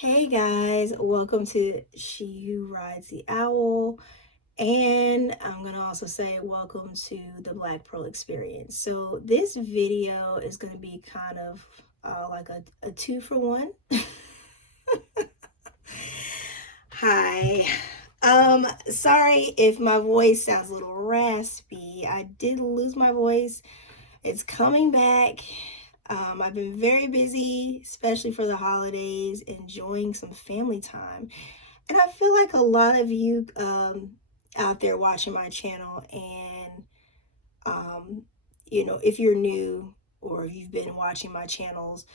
Hey guys, welcome to She Who Rides the Owl. And I'm going to also say welcome to the Black Pearl Experience. So, this video is going to be kind of like a two for one. Hi. Sorry if my voice sounds a little raspy. I did lose my voice. It's coming back. I've been very busy, especially for the holidays, enjoying some family time. And I feel like a lot of you out there watching my channel, and if you're new or if you've been watching my channels,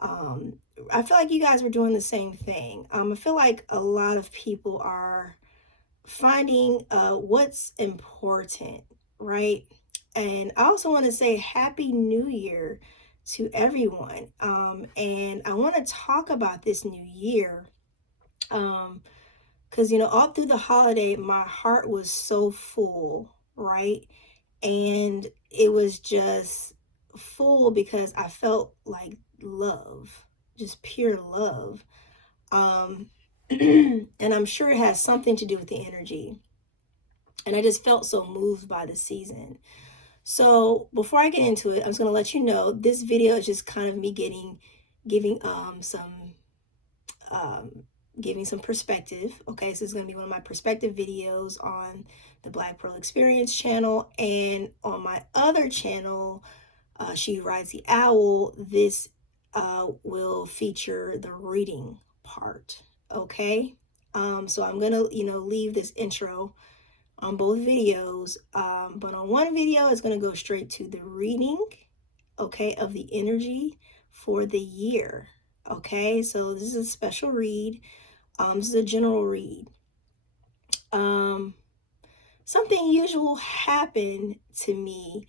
um, I feel like you guys were doing the same thing. I feel like a lot of people are finding what's important, right? And I also want to say Happy New Year to everyone. And I want to talk about this new year. Because, all through the holiday, my heart was so full, right? And it was just full because I felt like love, just pure love. Um, and I'm sure it has something to do with the energy. And I just felt so moved by the season. So before I get into it, I'm just going to let you know this video is just kind of me giving um, giving some perspective. Okay, so it's going to be one of my perspective videos on the Black Pearl Experience channel, and on my other channel, She Rides the Owl. This will feature the reading part. Okay, so I'm gonna leave this intro on both videos, but on one video it's going to go straight to the reading, okay, of the energy for the year. Okay, so this is a special read. This is a general read. Um, Something unusual happened to me.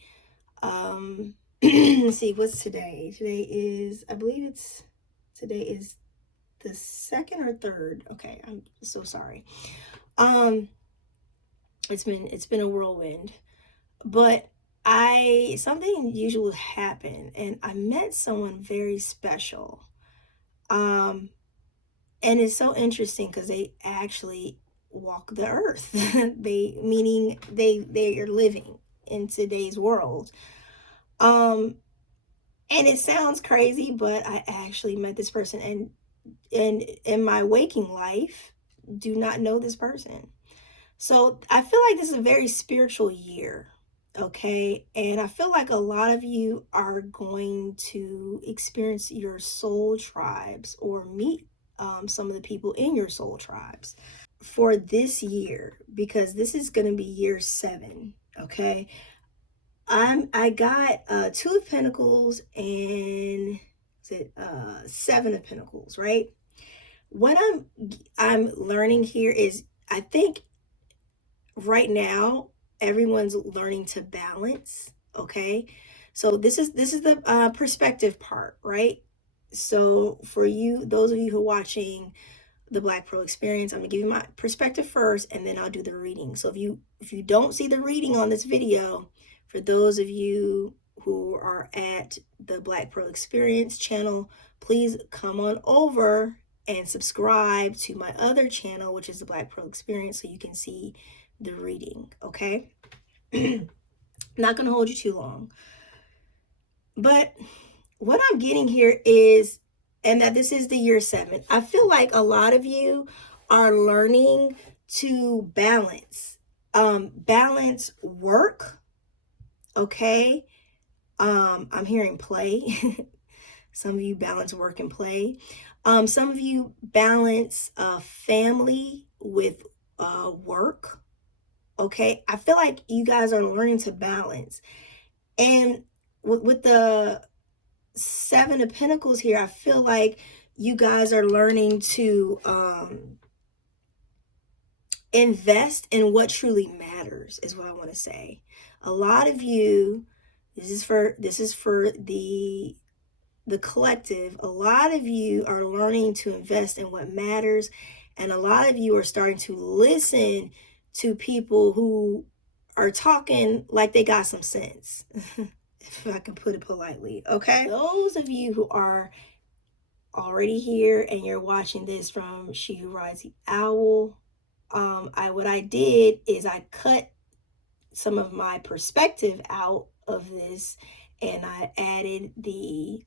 Let's see, what's today? Today is the second or third. Okay, I'm so sorry. Um, it's been a whirlwind, but something unusual happened, and I met someone very special. Um, and it's so interesting because they actually walk the earth. They are living in today's world. Um, and it sounds crazy, but I actually met this person, and in my waking life, do not know this person. So I feel like this is a very spiritual year, okay? And I feel like a lot of you are going to experience your soul tribes or meet some of the people in your soul tribes for this year, because this is going to be year 7, okay? I got 2 of Pentacles and Seven of Pentacles, right? What I'm learning here is, I think right now everyone's learning to balance, okay? So this is the perspective part, right? So for you, those of you who are watching the Black Pearl Experience, I'm gonna give you my perspective first, and then I'll do the reading. So if you don't see the reading on this video, for those of you who are at the Black Pearl Experience channel, please come on over and subscribe to my other channel, which is the Black Pearl Experience, so you can see the reading, okay? Not gonna hold you too long. But what I'm getting here is, and that this is the year 7, I feel like a lot of you are learning to balance work, okay? I'm hearing play. Some of you balance work and play. Some of you balance family with work, okay? I feel like you guys are learning to balance. And with the Seven of Pentacles here, I feel like you guys are learning to invest in what truly matters, is what I want to say. A lot of you, this is for the collective. A lot of you are learning to invest in what matters, and a lot of you are starting to listen to people who are talking like they got some sense. If I can put it politely, okay? Those of you who are already here and you're watching this from She Who Rides the Owl, what I did is I cut some of my perspective out of this and I added the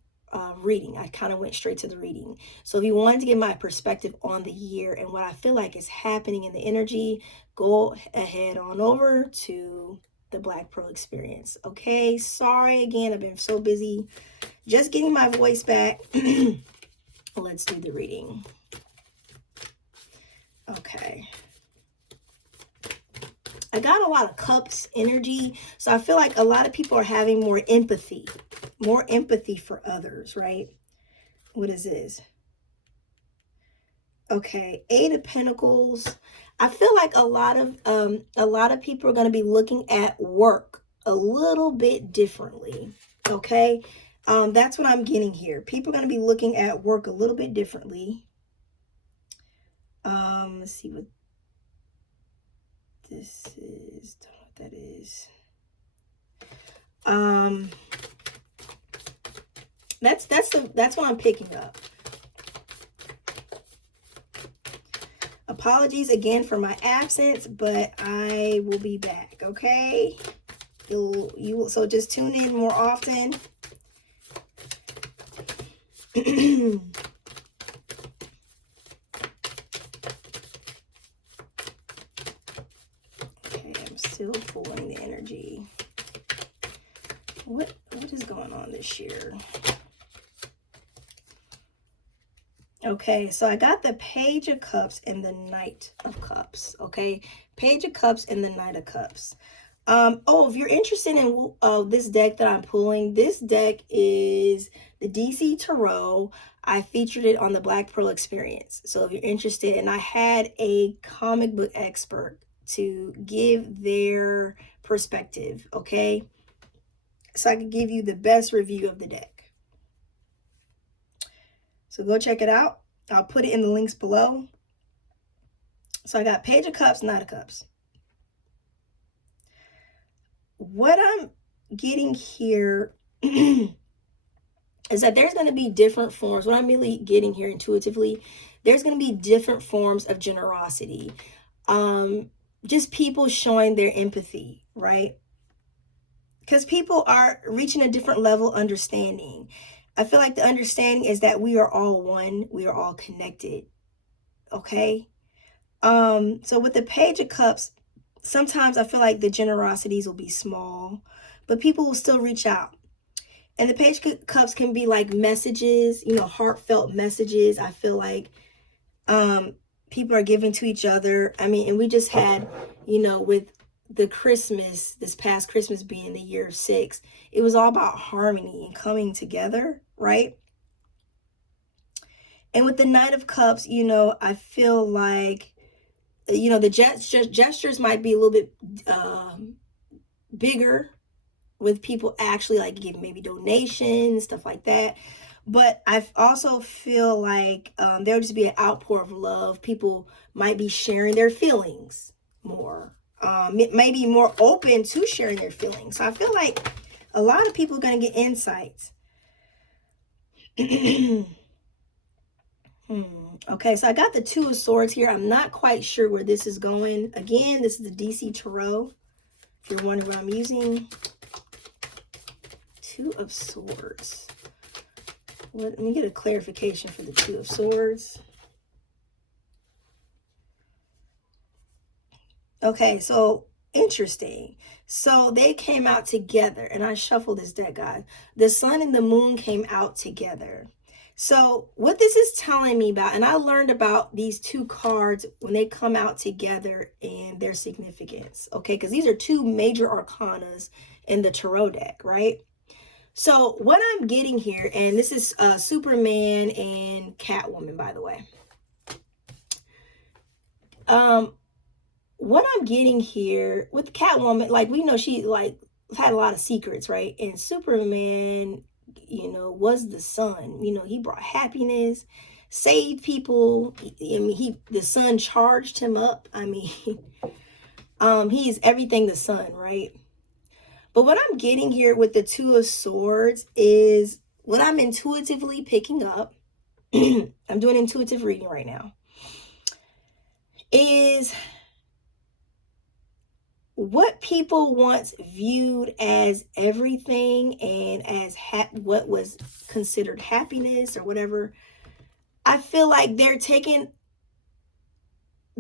reading. I kind of went straight to the reading. So if you wanted to get my perspective on the year and what I feel like is happening in the energy, go ahead on over to the Black Pearl Experience. Okay, sorry again, I've been so busy just getting my voice back. Let's do the reading. Okay. I got a lot of cups energy. So I feel like a lot of people are having more empathy for others, right? What is this? Okay, 8 of Pentacles. I feel like a lot of people are going to be looking at work a little bit differently. Okay, that's what I'm getting here. People are going to be looking at work a little bit differently. Let's see what this is. Don't know what that is. That's what I'm picking up. Apologies again for my absence, but I will be back. Okay, so just tune in more often. Okay, I'm still pulling the energy. What is going on this year? Okay, so I got the Page of Cups and the Knight of Cups. Okay, Page of Cups and the Knight of Cups. If you're interested in this deck that I'm pulling, this deck is the DC Tarot. I featured it on the Black Pearl Experience. So if you're interested, and I had a comic book expert to give their perspective, okay? So I can give you the best review of the deck. So go check it out. I'll put it in the links below. So I got Page of Cups, Knight of Cups. What I'm getting here is that there's going to be different forms. What I'm really getting here intuitively, there's going to be different forms of generosity. Just people showing their empathy, right? Because people are reaching a different level of understanding. I feel like the understanding is that we are all one. We are all connected. Okay. So with the Page of Cups, sometimes I feel like the generosities will be small, but people will still reach out. And the Page of Cups can be like messages, heartfelt messages. I feel like people are giving to each other. I mean, and we just had, with the Christmas, this past Christmas being the year 6, it was all about harmony and coming together, right? And with the Knight of Cups, I feel like, the gestures might be a little bit bigger, with people actually like giving maybe donations, stuff like that. But I also feel like there'll just be an outpour of love. People might be sharing their feelings more, maybe more open to sharing their feelings. So I feel like a lot of people are going to get insights. Okay, so I got the Two of Swords here. I'm not quite sure where this is going. Again, this is the DC Tarot. If you're wondering what I'm using. Two of Swords. Let me get a clarification for the Two of Swords. Okay, so interesting. So they came out together, and I shuffled this deck, guys. The Sun and the Moon came out together. So what this is telling me about, and I learned about these two cards when they come out together and their significance, okay? Because these are two major arcanas in the tarot deck, right? So what I'm getting here, and this is Superman and Catwoman, by the way. What I'm getting here with Catwoman, like we know she like had a lot of secrets, right? And Superman, was the sun. He brought happiness, saved people. The sun charged him up. I mean, he is everything the sun, right? But what I'm getting here with the Two of Swords is what I'm intuitively picking up I'm doing intuitive reading right now, is what people once viewed as everything and as what was considered happiness or whatever. I feel like they're taking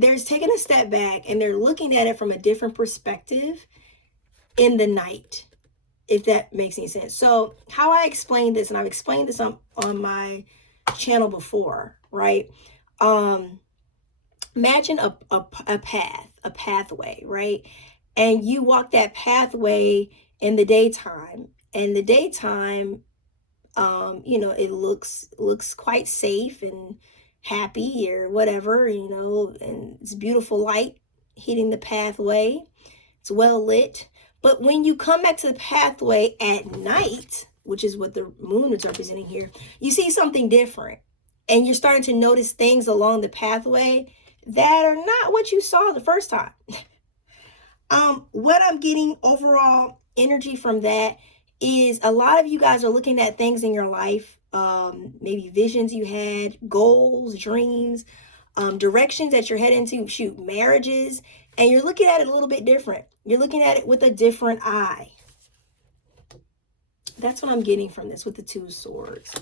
a step back and they're looking at it from a different perspective in the night, if that makes any sense. So how I explain this, and I've explained this on my channel before, right? Imagine a pathway, right? And you walk that pathway in the daytime, and the daytime, it looks quite safe and happy or whatever, and it's beautiful light hitting the pathway. It's well lit. But when you come back to the pathway at night, which is what the moon is representing here, you see something different. And you're starting to notice things along the pathway that are not what you saw the first time. What I'm getting overall energy from that is a lot of you guys are looking at things in your life, maybe visions you had, goals, dreams, directions that you're heading to, marriages, and you're looking at it a little bit different. You're looking at it with a different eye. That's what I'm getting from this with the Two of Swords.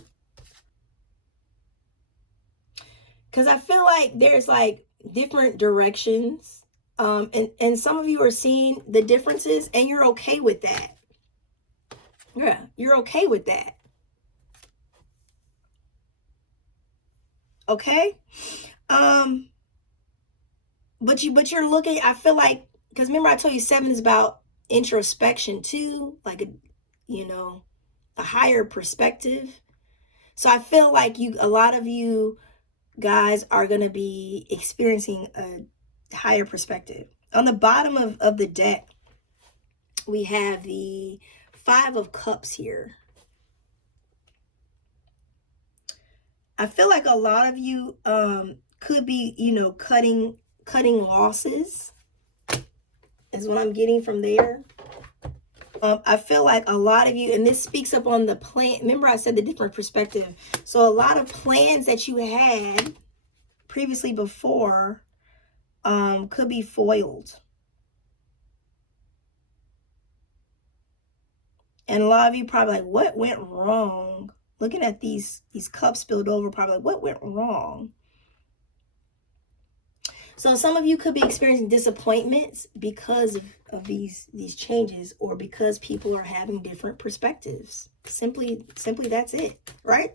Because I feel like there's like different directions. And some of you are seeing the differences and you're okay with that. Yeah, you're okay with that. Okay? But you're looking, I feel like, because remember I told you 7 is about introspection too, like a higher perspective. So I feel like a lot of you guys are going to be experiencing a higher perspective. On the bottom of the deck, we have the 5 of Cups here. I feel like a lot of you could be, cutting losses is what I'm getting from there. I feel like a lot of you, and this speaks up on the plan. Remember I said the different perspective. So a lot of plans that you had previously before could be foiled. And a lot of you probably like, what went wrong? Looking at these cups spilled over, probably like, what went wrong? So some of you could be experiencing disappointments because of these changes, or because people are having different perspectives. Simply that's it, right?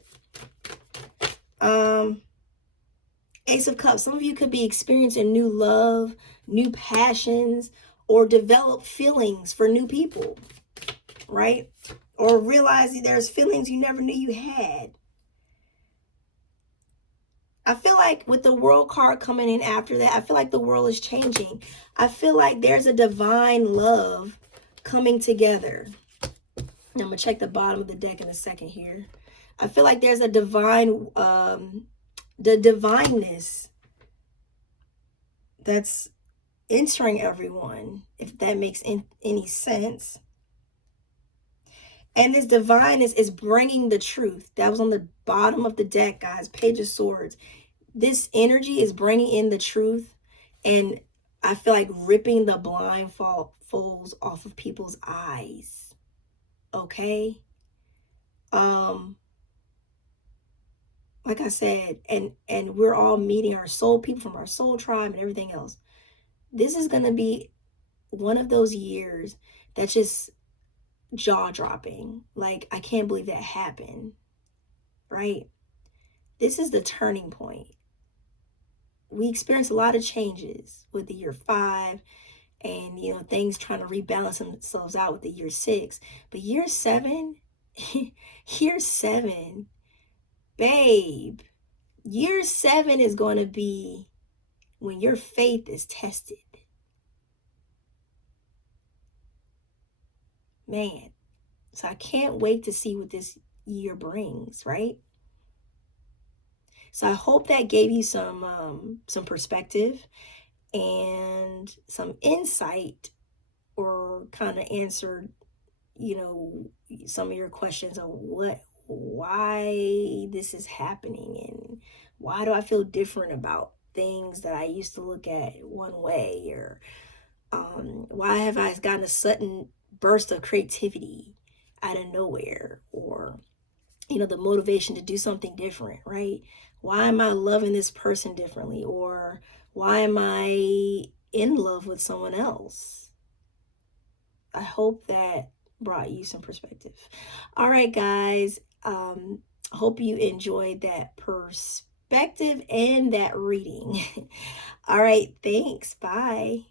Ace of Cups. Some of you could be experiencing new love, new passions, or develop feelings for new people, right? Or realizing there's feelings you never knew you had. I feel like with the World card coming in after that, I feel like the world is changing. I feel like there's a divine love coming together. I'm going to check the bottom of the deck in a second here. I feel like there's a divine, the divineness that's entering everyone, if that makes any sense. And this divineness is bringing the truth. That was on the bottom of the deck, guys. Page of Swords. This energy is bringing in the truth, and I feel like ripping the blindfolds off of people's eyes. Okay? Like I said, and we're all meeting our soul people from our soul tribe and everything else. This is going to be one of those years that's just jaw-dropping. Like, I can't believe that happened. Right? This is the turning point. We experienced a lot of changes with the year 5, and things trying to rebalance themselves out with the year 6. But year 7, year 7, babe, year 7 is going to be when your faith is tested. Man, so I can't wait to see what this year brings, right? So I hope that gave you some perspective and some insight, or kind of answered, some of your questions on why this is happening, and why do I feel different about things that I used to look at one way, or why have I gotten a sudden burst of creativity out of nowhere, or the motivation to do something different, right? Why am I loving this person differently, or why am I in love with someone else? I hope that brought you some perspective. All right, guys. Hope you enjoyed that perspective and that reading. All right, thanks. Bye.